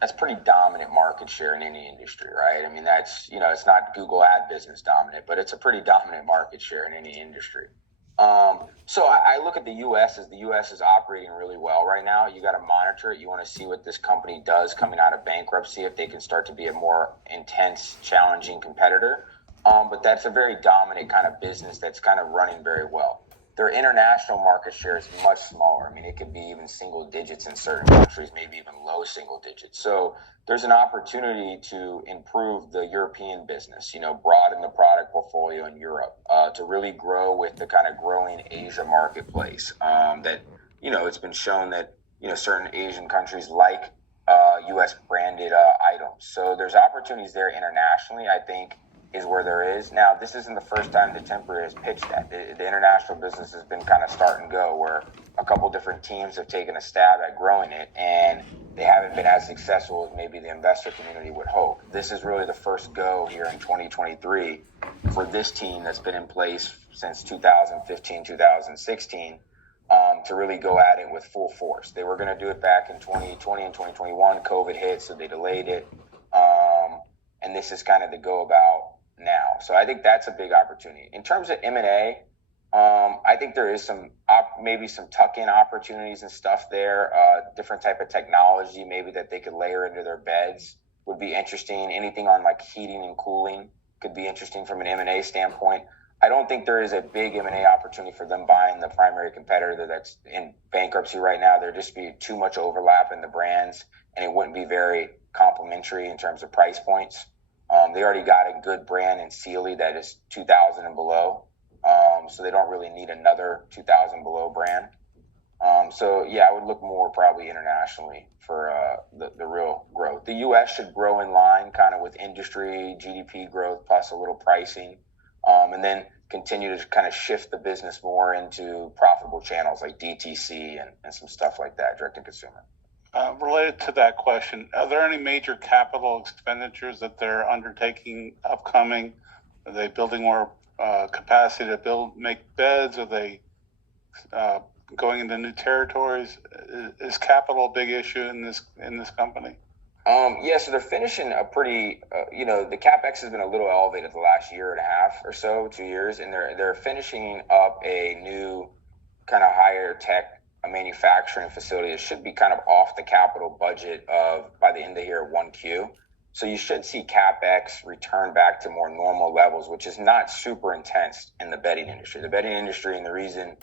that's pretty dominant market share in any industry, right? I mean, that's, it's not Google ad business dominant, but it's a pretty dominant market share in any industry. So I look at the U.S. as the U.S. is operating really well right now. You got to monitor it. You want to see what this company does coming out of bankruptcy, if they can start to be a more intense, challenging competitor. But that's a very dominant kind of business that's kind of running very well. Their international market share is much smaller. I mean, it could be even single digits in certain countries, maybe even low single digits. So there's an opportunity to improve the European business, broaden the product portfolio in Europe, to really grow with the kind of growing Asia marketplace. That, it's been shown that, certain Asian countries like U.S. branded items. So there's opportunities there internationally, I think, is where there is. Now, this isn't the first time that Tempur has pitched that. The international business has been kind of start and go, where a couple different teams have taken a stab at growing it, and they haven't been as successful as maybe the investor community would hope. This is really the first go here in 2023 for this team that's been in place since 2015, 2016, to really go at it with full force. They were going to do it back in 2020 and 2021. COVID hit, so they delayed it. And this is kind of the go about now. So I think that's a big opportunity. In terms of M&A, I think there is maybe some tuck-in opportunities and stuff there. Different type of technology maybe that they could layer into their beds would be interesting. Anything on like heating and cooling could be interesting from an M&A standpoint. I don't think there is a big M&A opportunity for them buying the primary competitor that's in bankruptcy right now. There'd just be too much overlap in the brands, and it wouldn't be very complementary in terms of price points. They already got a good brand in Sealy that is 2,000 and below. So they don't really need another 2,000 below brand. So yeah, I would look more probably internationally for the real growth. The U.S. should grow in line kind of with industry GDP growth plus a little pricing, and then continue to kind of shift the business more into profitable channels like DTC and some stuff like that, direct to consumer. Related to that question, are there any major capital expenditures that they're undertaking upcoming? Are they building more capacity to make beds? Are they going into new territories? Is capital a big issue in this company? Yeah, so they're finishing a pretty, the CapEx has been a little elevated the last year and a half or so, 2 years, and they're finishing up a new kind of higher tech a manufacturing facility that should be kind of off the capital budget of by the end of year 1Q. So you should see CapEx return back to more normal levels, which is not super intense in the bedding industry. The bedding industry, and the reason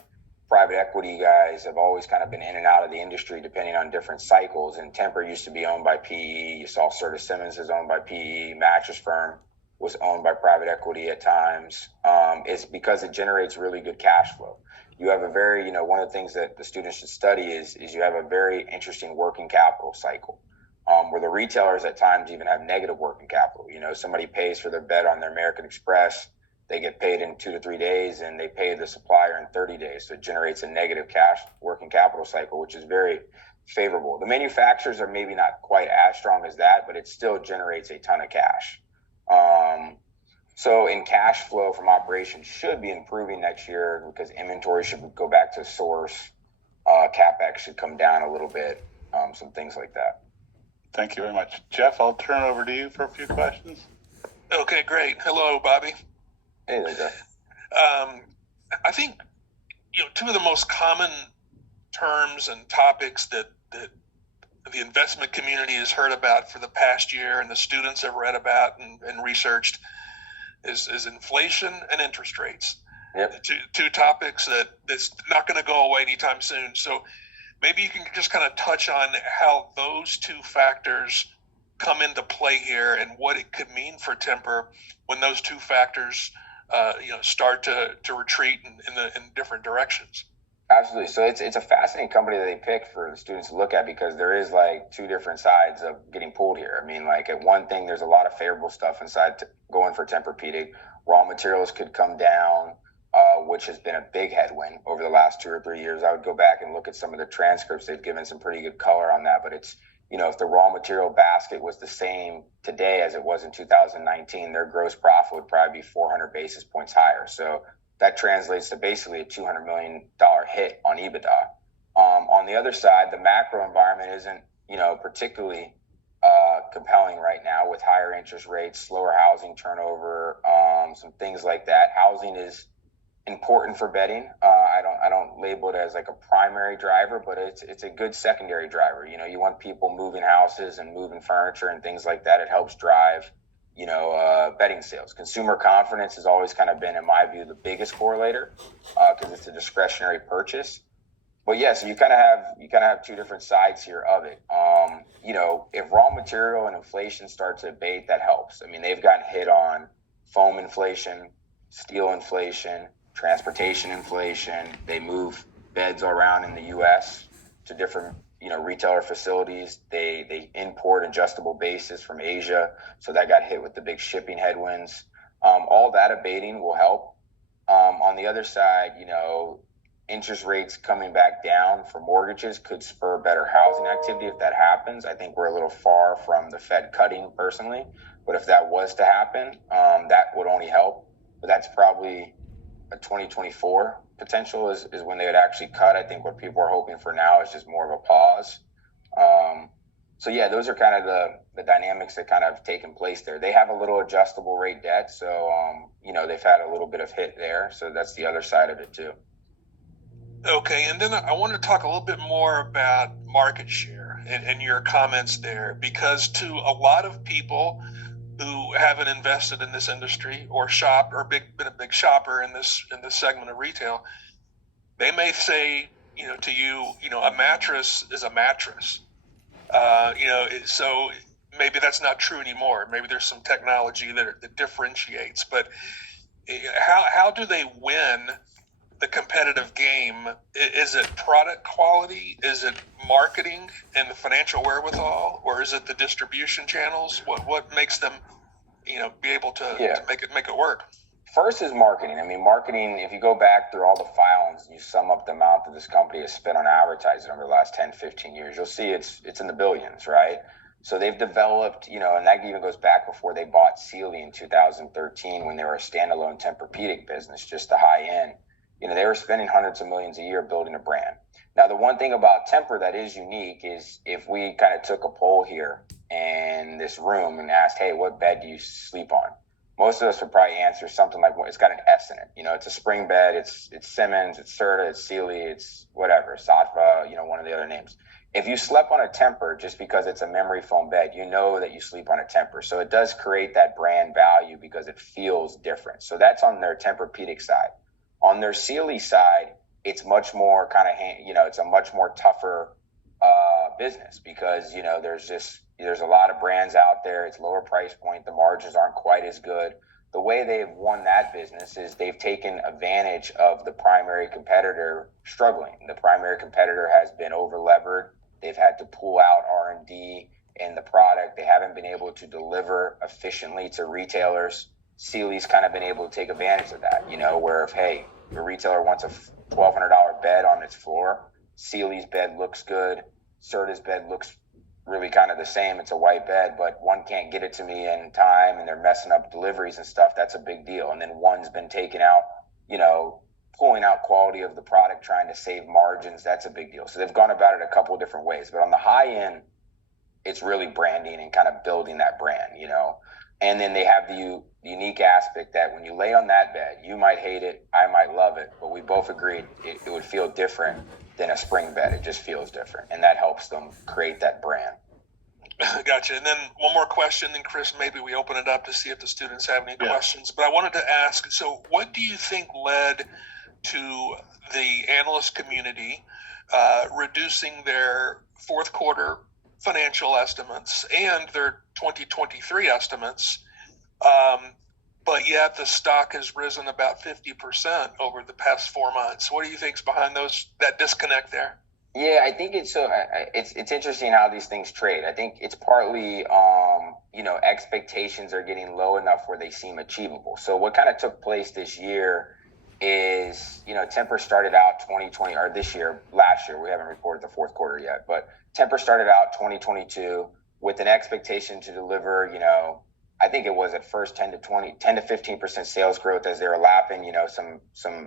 private equity guys have always kind of been in and out of the industry depending on different cycles. And Tempur used to be owned by PE. You saw Serta Simmons is owned by PE. Mattress Firm was owned by private equity at times. It's because it generates really good cash flow. You have a very, one of the things that the students should study is you have a very interesting working capital cycle, where the retailers at times even have negative working capital. Somebody pays for their bed on their American Express, they get paid in 2 to 3 days, and they pay the supplier in 30 days. So it generates a negative cash working capital cycle, which is very favorable. The manufacturers are maybe not quite as strong as that, but it still generates a ton of cash. So in cash flow from operations should be improving next year because inventory should go back to source. CapEx should come down a little bit, some things like that. Thank you very much. Jeff, I'll turn it over to you for a few questions. Okay, great. Hello, Bobby. Hey there, Jeff. I think, two of the most common terms and topics that the investment community has heard about for the past year and the students have read about and researched is inflation and interest rates. Yep. Two topics that's not going to go away anytime soon. So maybe you can just kind of touch on how those two factors come into play here and what it could mean for Tempur when those two factors start to retreat in different directions. Absolutely. So it's a fascinating company that they picked for the students to look at because there is like two different sides of getting pulled here. I mean, like at one thing, there's a lot of favorable stuff inside going for Tempur-Pedic. Raw materials could come down, which has been a big headwind over the last 2 or 3 years. I would go back and look at some of the transcripts. They've given some pretty good color on that, but it's, if the raw material basket was the same today as it was in 2019, their gross profit would probably be 400 basis points higher. So that translates to basically a $200 million hit on EBITDA. On the other side, the macro environment isn't, particularly compelling right now with higher interest rates, slower housing turnover, some things like that. Housing is important for betting. I don't label it as like a primary driver, but it's a good secondary driver. You know, you want people moving houses and moving furniture and things like that. It helps drive, betting sales. Consumer confidence has always kind of been, in my view, the biggest correlator because it's a discretionary purchase. But yeah, so you kind of have two different sides here of it. If raw material and inflation start to abate, that helps. I mean, they've gotten hit on foam inflation, steel inflation, transportation inflation. They move beds around in the U.S. to different retailer facilities. They import adjustable bases from Asia, so that got hit with the big shipping headwinds. All that abating will help. On the other side, interest rates coming back down for mortgages could spur better housing activity if that happens. I think we're a little far from the Fed cutting personally, but if that was to happen, that would only help. But that's probably a 2024 potential is when they would actually cut. I think what people are hoping for now is just more of a pause. So yeah, those are kind of the dynamics that kind of taken place there. They have a little adjustable rate debt, so they've had a little bit of hit there. So that's the other side of it too. Okay, and then I want to talk a little bit more about market share and your comments there, because to a lot of people who haven't invested in this industry or shop or been a big shopper in this segment of retail, they may say, to you, a mattress is a mattress. So maybe that's not true anymore. Maybe there's some technology that differentiates, but how do they win the competitive game? Is it product quality? Is it marketing and the financial wherewithal, or is it the distribution channels? What makes them, be able to make it work? First is marketing. I mean, marketing, if you go back through all the filings and you sum up the amount that this company has spent on advertising over the last 10, 15 years, you'll see it's in the billions, right? So they've developed, and that even goes back before they bought Sealy in 2013 when they were a standalone Tempur-Pedic business, just the high end. They were spending hundreds of millions a year building a brand. Now, the one thing about Tempur that is unique is if we kind of took a poll here in this room and asked, hey, what bed do you sleep on? Most of us would probably answer something like, well, it's got an S in it. It's a spring bed. It's Simmons, it's Serta, it's Sealy, it's whatever, Sattva, one of the other names. If you slept on a Tempur just because it's a memory foam bed, you know that you sleep on a Tempur. So it does create that brand value because it feels different. So that's on their Tempur-Pedic side. On their Sealy side, it's much more kind of, it's a much more tougher business because, there's a lot of brands out there. It's lower price point. The margins aren't quite as good. The way they've won that business is they've taken advantage of the primary competitor struggling. The primary competitor has been over-levered. They've had to pull out R&D in the product. They haven't been able to deliver efficiently to retailers. Sealy's kind of been able to take advantage of that, where if, hey, the retailer wants a $1,200 bed on its floor, Sealy's bed looks good, Serta's bed looks really kind of the same. It's a white bed, but one can't get it to me in time and they're messing up deliveries and stuff. That's a big deal. And then one's been taken out, pulling out quality of the product, trying to save margins. That's a big deal. So they've gone about it a couple of different ways. But on the high end, it's really branding and kind of building that brand, And then they have the unique aspect that when you lay on that bed, you might hate it, I might love it, but we both agreed it would feel different than a spring bed. It just feels different, and that helps them create that brand. Gotcha. And then one more question, and Chris, maybe we open it up to see if the students have any questions. But I wanted to ask, so what do you think led to the analyst community reducing their fourth quarter financial estimates and their 2023 estimates, but yet the stock has risen about 50% over the past 4 months? What do you think's behind that disconnect there? Yeah, I think it's interesting how these things trade. I think it's partly expectations are getting low enough where they seem achievable. So what kind of took place this year is, Tempur started out 2020 or last year. We haven't reported the fourth quarter yet, but Tempur started out 2022 with an expectation to deliver, I think it was at first 10 to 15% sales growth as they were lapping, some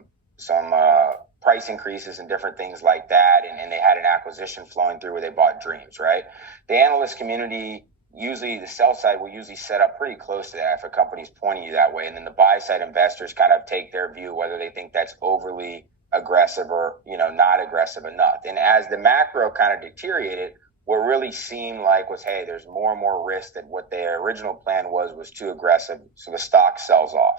price increases and different things like that. And they had an acquisition flowing through where they bought Dreams, right? The analyst community usually the sell side will usually set up pretty close to that if a company's pointing you that way. And then the buy side investors kind of take their view, whether they think that's overly aggressive or, not aggressive enough. And as the macro kind of deteriorated, what really seemed like was, hey, there's more and more risk that what their original plan was too aggressive. So the stock sells off.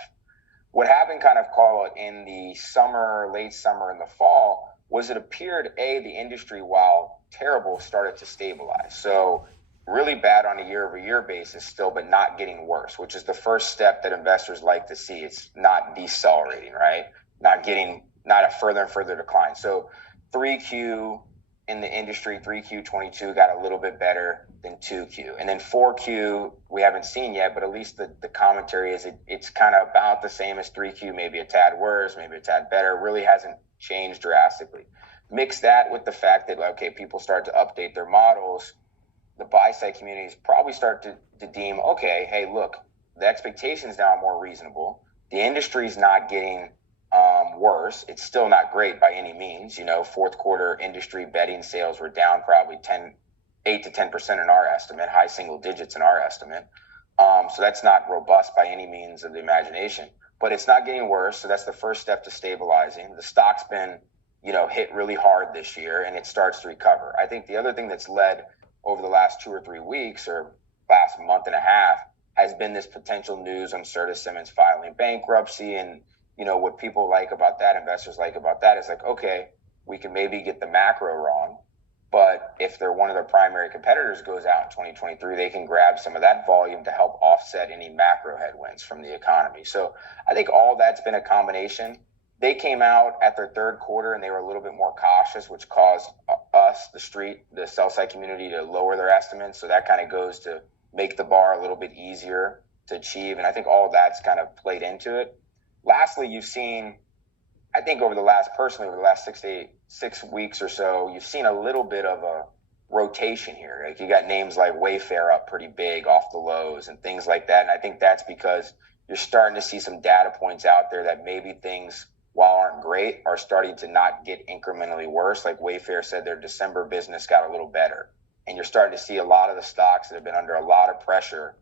What happened kind of, call it, in the summer, late summer, and the fall was it appeared, the industry, while terrible, started to stabilize. So really bad on a year-over-year basis still, but not getting worse, which is the first step that investors like to see. It's not decelerating, right? Not a further and further decline. So 3Q in the industry, 3Q 22 got a little bit better than 2Q. And then 4Q, we haven't seen yet, but at least the commentary is it's kind of about the same as 3Q, maybe a tad worse, maybe a tad better. Really hasn't changed drastically. Mix that with the fact that, okay, people start to update their models. The buy side communities probably start to deem, okay, hey, look, the expectations now are more reasonable. The industry is not getting worse. It's still not great by any means. Fourth quarter industry betting sales were down probably 8 to 10% in our estimate, high single digits in our estimate. So that's not robust by any means of the imagination, but it's not getting worse. So that's the first step to stabilizing. The stock's been, hit really hard this year, and it starts to recover. I think the other thing that's led over the last 2 or 3 weeks or last month and a half has been this potential news on Curtis Simmons filing bankruptcy. And, what people like about that, investors like about that is like, okay, we can maybe get the macro wrong, but if they're one of their primary competitors goes out in 2023, they can grab some of that volume to help offset any macro headwinds from the economy. So I think all that's been a combination. They came out at their third quarter and they were a little bit more cautious, which caused us, the street, the sell side community, to lower their estimates. So that kind of goes to make the bar a little bit easier to achieve. And I think all that's kind of played into it. Lastly, you've seen, I think over the last 6 weeks or so, you've seen a little bit of a rotation here. Like you got names like Wayfair up pretty big off the lows and things like that. And I think that's because you're starting to see some data points out there that maybe things, while aren't great, are starting to not get incrementally worse. Like Wayfair said, their December business got a little better. And you're starting to see a lot of the stocks that have been under a lot of pressure,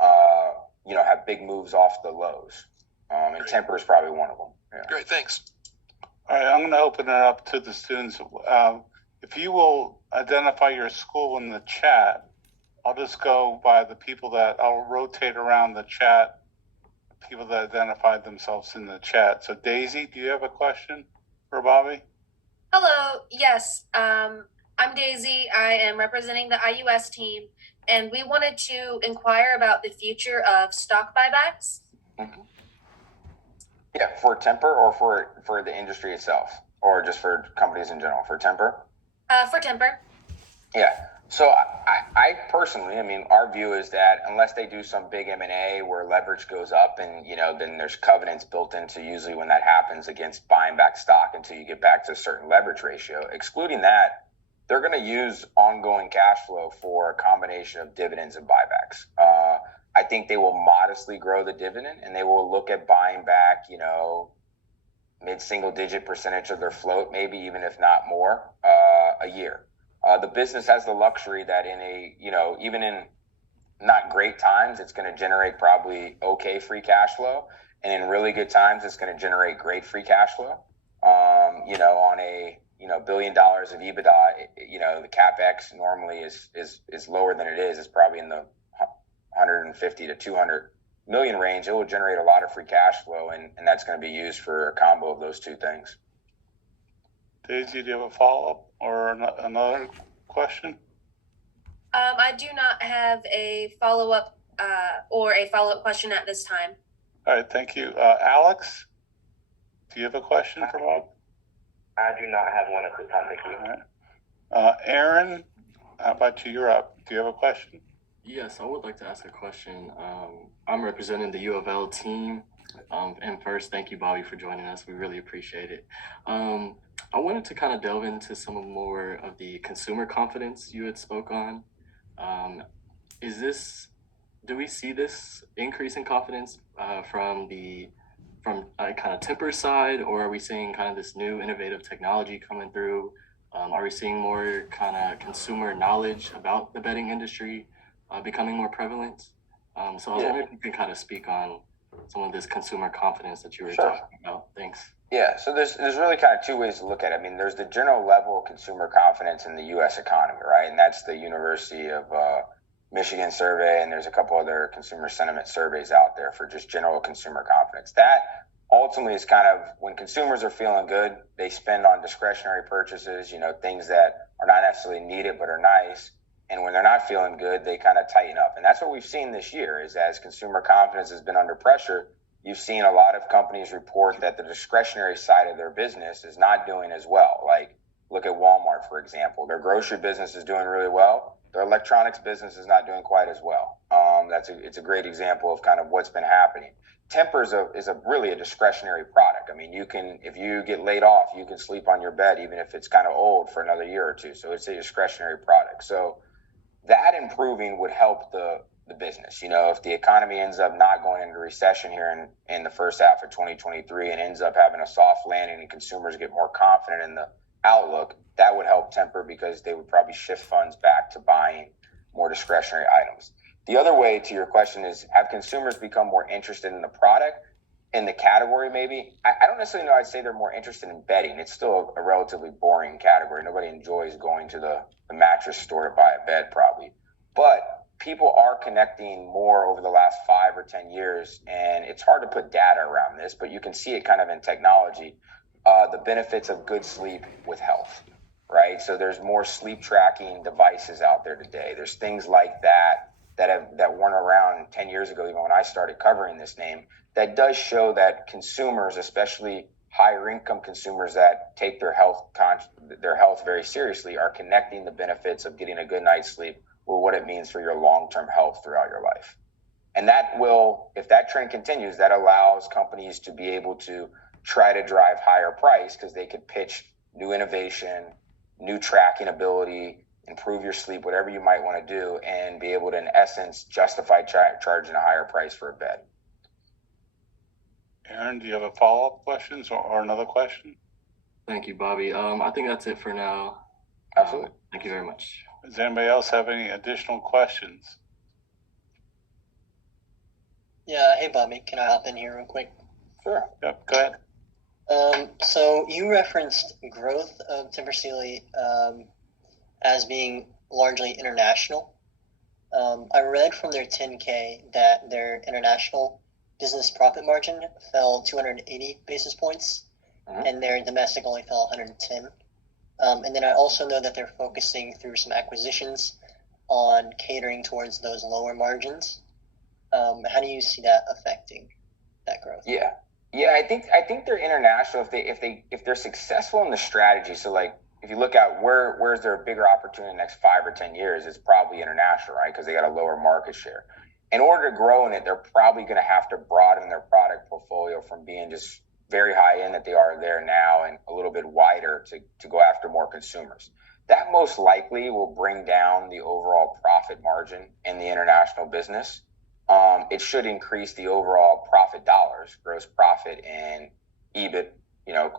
have big moves off the lows. And Temper is probably one of them. Yeah. Great, thanks. All right, I'm going to open it up to the students. If you will identify your school in the chat, I'll just go by the people that I'll rotate around the chat, people that identified themselves in the chat. So Daisy, do you have a question for Bobby? Hello, yes. I'm Daisy. I am representing the IUS team, and we wanted to inquire about the future of stock buybacks. Mm-hmm. Yeah, for Temper or for the industry itself, or just for companies in general? For Temper? For Temper. Yeah. So I personally, our view is that unless they do some big M&A where leverage goes up and, then there's covenants built into usually when that happens against buying back stock until you get back to a certain leverage ratio. Excluding that, they're going to use ongoing cash flow for a combination of dividends and buybacks. I think they will modestly grow the dividend and they will look at buying back, mid-single digit percentage of their float, maybe even if not more, a year. The business has the luxury that even in not great times, it's going to generate probably okay free cash flow. And in really good times, it's going to generate great free cash flow. On a, $1 billion of EBITDA, the CapEx normally is lower than it is. It's probably in the 150 to 200 million range. It will generate a lot of free cash flow, and that's going to be used for a combo of those two things. Daisy, do you have a follow-up or another question? I do not have a follow-up or a follow-up question at this time. All right, thank you. Alex, do you have a question for Bob? I do not have one at this time, thank you. All right. Aaron, how about you? You're up. Do you have a question? Yes, I would like to ask a question. I'm representing the U of L team. And first, thank you, Bobby, for joining us. We really appreciate it. I wanted to kind of delve into some more of the consumer confidence you had spoke on. Do we see this increase in confidence from kind of Temper side, or are we seeing kind of this new innovative technology coming through? Are we seeing more kind of consumer knowledge about the betting industry? becoming more prevalent. So I was wondering if you can kind of speak on some of this consumer confidence that you were talking about. Thanks. Yeah, so there's really kind of two ways to look at it. I mean, there's the general level of consumer confidence in the U.S. economy, right? And that's the University of Michigan survey, and there's a couple other consumer sentiment surveys out there for just general consumer confidence. That ultimately is kind of when consumers are feeling good, they spend on discretionary purchases, things that are not necessarily needed but are nice. And when they're not feeling good, they kind of tighten up. And that's what we've seen this year is as consumer confidence has been under pressure, you've seen a lot of companies report that the discretionary side of their business is not doing as well. Like look at Walmart, for example. Their grocery business is doing really well. Their electronics business is not doing quite as well. It's a great example of kind of what's been happening. Temper is really a discretionary product. I mean, if you get laid off, you can sleep on your bed, even if it's kind of old for another year or two. So it's a discretionary product. So that improving would help the business. If the economy ends up not going into recession here in the first half of 2023 and ends up having a soft landing and consumers get more confident in the outlook, that would help temper because they would probably shift funds back to buying more discretionary items. The other way to your question is, have consumers become more interested in the product, in the category maybe? I don't necessarily know I'd say they're more interested in bedding. It's still a relatively boring category. Nobody enjoys going to the mattress store to buy a bed probably. But people are connecting more over the last 5 or 10 years, and it's hard to put data around this, but you can see it kind of in technology, the benefits of good sleep with health, right? So there's more sleep tracking devices out there today. There's things like that weren't around 10 years ago, even when I started covering this name, that does show that consumers, especially higher income consumers that take their health very seriously, are connecting the benefits of getting a good night's sleep with what it means for your long-term health throughout your life. And that will, if that trend continues, that allows companies to be able to try to drive higher price because they could pitch new innovation, new tracking ability, improve your sleep, whatever you might want to do, and be able to, in essence, justify charging a higher price for a bed. Aaron, do you have a follow-up question or another question? Thank you, Bobby. I think that's it for now. Absolutely. Thank you very much. Does anybody else have any additional questions? Yeah, hey Bobby, can I hop in here real quick? Sure. Yep, go ahead. So you referenced growth of Timber Sealy as being largely international. I read from their 10K that their international business profit margin fell 280 basis points, and their domestic only fell 110. And then I also know that they're focusing through some acquisitions on catering towards those lower margins. How do you see that affecting that growth? Yeah, I think they're international if they're successful in the strategy. So like if you look at where's there a bigger opportunity in the next 5 or 10 years, it's probably international, right? Because they got a lower market share. In order to grow in it, they're probably going to have to broaden their product portfolio from being just very high end that they are there now and a little bit wider to go after more consumers. That most likely will bring down the overall profit margin in the international business. It should increase the overall profit dollars, gross profit and EBIT,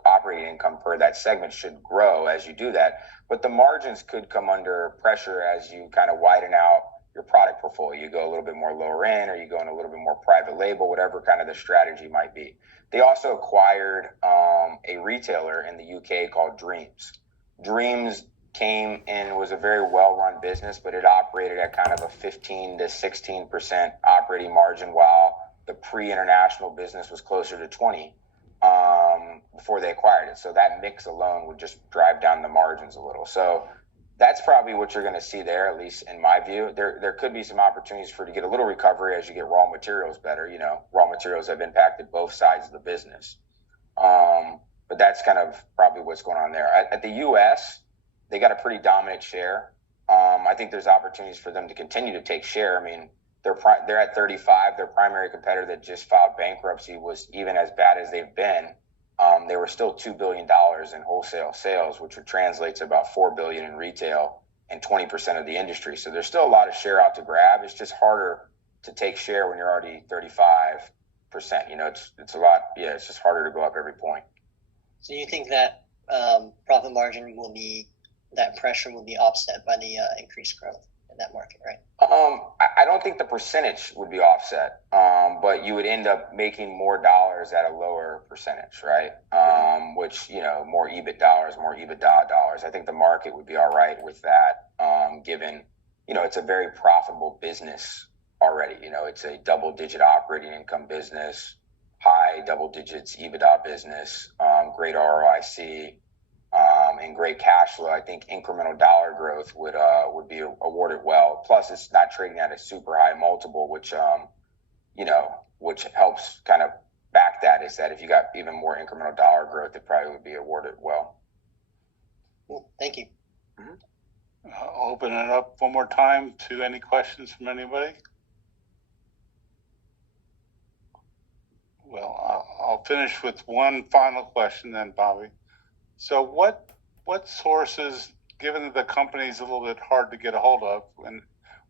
operating income per that segment should grow as you do that. But the margins could come under pressure as you kind of widen out your product portfolio. You go a little bit more lower end, or you go in a little bit more private label, whatever kind of the strategy might be. They also acquired a retailer in the UK called Dreams. Dreams came and was a very well-run business, but it operated at kind of a 15 to 16% operating margin, while the pre-international business was closer to 20 before they acquired it. So that mix alone would just drive down the margins a little. So that's probably what you're going to see there, at least in my view. There could be some opportunities to get a little recovery as you get raw materials better. Raw materials have impacted both sides of the business. But that's kind of probably what's going on there. At the U.S., they got a pretty dominant share. I think there's opportunities for them to continue to take share. I mean, they're at 35. Their primary competitor that just filed bankruptcy was even as bad as they've been. They were still $2 billion in wholesale sales, which would translate to about $4 billion in retail and 20% of the industry. So there's still a lot of share out to grab. It's just harder to take share when you're already 35%. It's a lot. Yeah, it's just harder to go up every point. So you think that profit margin that pressure will be offset by the increased growth? that market, right? I don't think the percentage would be offset, but you would end up making more dollars at a lower percentage, right? Which, more EBIT dollars, more EBITDA dollars. I think the market would be all right with that, given, it's a very profitable business already. It's a double-digit operating income business, high double digits EBITDA business, great ROIC. And great cash flow. I think incremental dollar growth would be awarded well. Plus, it's not trading at a super high multiple, which which helps kind of back that. Is that if you got even more incremental dollar growth, it probably would be awarded well. Cool. Thank you. I'll open it up one more time to any questions from anybody. Well, I'll finish with one final question then, Bobby. So what sources, given that the company is a little bit hard to get a hold of, and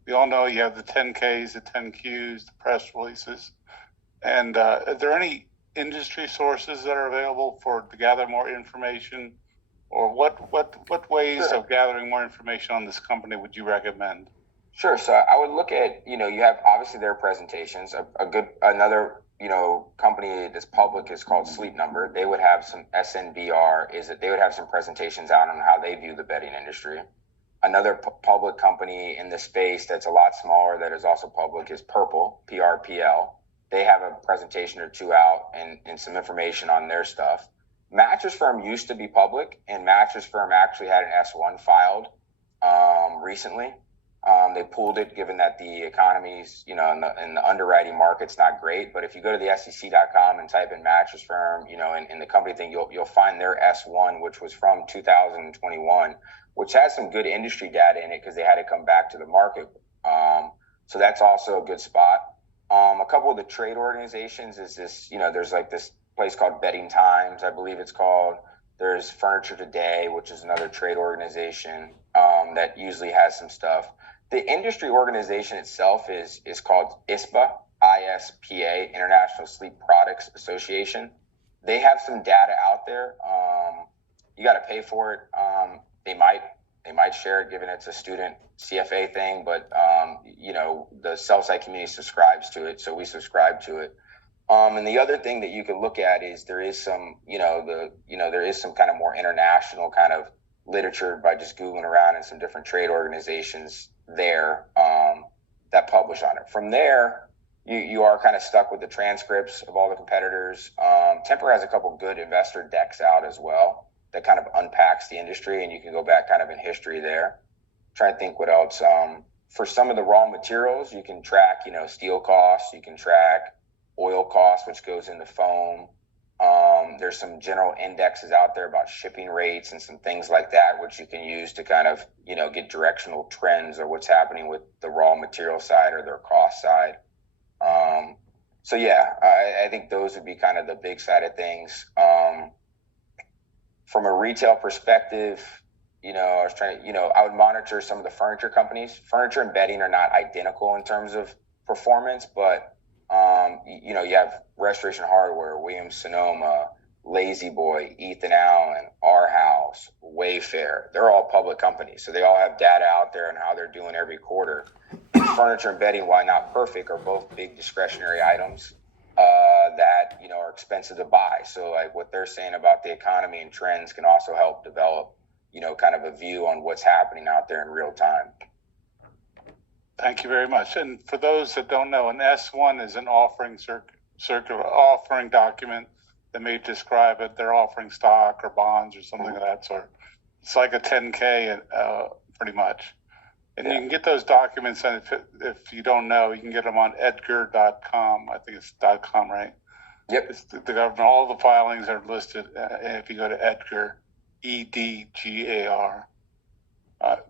we all know you have the 10Ks, the 10Qs, the press releases, and are there any industry sources that are available to gather more information, or what ways of gathering more information on this company would you recommend? Sure. So I would look at, you have obviously their presentations. Another company that's public is called Sleep Number. They would have some SNBR, they would have some presentations out on how they view the betting industry. Another public company in the space that's a lot smaller that is also public is Purple, PRPL. They have a presentation or two out and some information on their stuff. Mattress Firm used to be public, and Mattress Firm actually had an S1 filed recently. They pulled it given that the economy's, in the underwriting market's not great. But if you go to the SEC.com and type in Mattress Firm, in the company thing, you'll find their S1, which was from 2021, which has some good industry data in it because they had to come back to the market. So that's also a good spot. A couple of the trade organizations is this, there's like this place called Betting Times, I believe it's called. There's Furniture Today, which is another trade organization that usually has some stuff. The industry organization itself is called ISPA, ISPA, International Sleep Products Association. They have some data out there. You got to pay for it. They might share it given it's a student CFA thing, but the sell-side community subscribes to it, so we subscribe to it. And the other thing that you could look at is there is some, there is some kind of more international kind of literature by just Googling around in some different trade organizations there that publish on it. From there, you are kind of stuck with the transcripts of all the competitors. Temper has a couple good investor decks out as well that kind of unpacks the industry, and you can go back kind of in history there. Try to think what else. For some of the raw materials, you can track, steel costs, you can track oil costs, which goes into foam. There's some general indexes out there about shipping rates and some things like that, which you can use to kind of, get directional trends or what's happening with the raw material side or their cost side. So yeah, I think those would be kind of the big side of things. From a retail perspective, I would monitor some of the furniture companies. Furniture and bedding are not identical in terms of performance, but you have Restoration Hardware, Williams-Sonoma, Lazy Boy, Ethan Allen, Our House, Wayfair. They're all public companies, so they all have data out there on how they're doing every quarter. Furniture and bedding, while not perfect, are both big discretionary items that are expensive to buy. So like what they're saying about the economy and trends can also help develop kind of a view on what's happening out there in real time. Thank you very much. And for those that don't know, an S1 is an offering circular offering document that may describe it. They're offering stock or bonds or something of that sort. It's like a 10K, pretty much. And you can get those documents, and if you don't know, you can get them on edgar.com. I think it's .com, right? Yep. It's the government. All the filings are listed if you go to Edgar, EDGAR.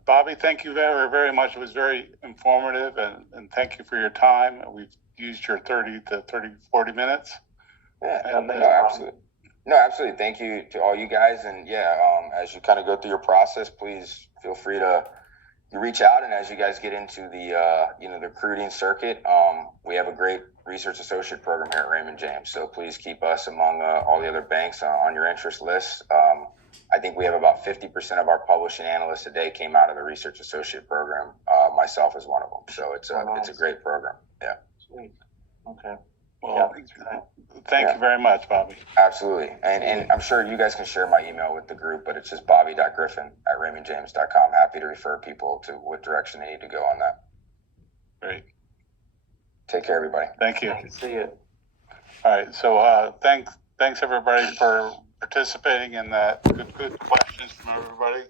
Bobby, thank you very, very much. It was very informative, and thank you for your time. We've used your 30 to 40 minutes. Yeah, absolutely. No, absolutely. Thank you to all you guys. And as you kind of go through your process, please feel free to reach out. And as you guys get into the, the recruiting circuit, we have a great research associate program here at Raymond James. So please keep us among all the other banks on your interest list. I think we have about 50% of our publishing analysts today came out of the research associate program myself as one of them. So it's a great program. Yeah. Sweet. Okay. Well, thank you very much, Bobby. Absolutely. And I'm sure you guys can share my email with the group, but it's just bobby.griffin@raymondjames.com. Happy to refer people to what direction they need to go on that. Great. Take care, everybody. Thank you. See you. All right. So thanks everybody for participating in that. Good questions from everybody.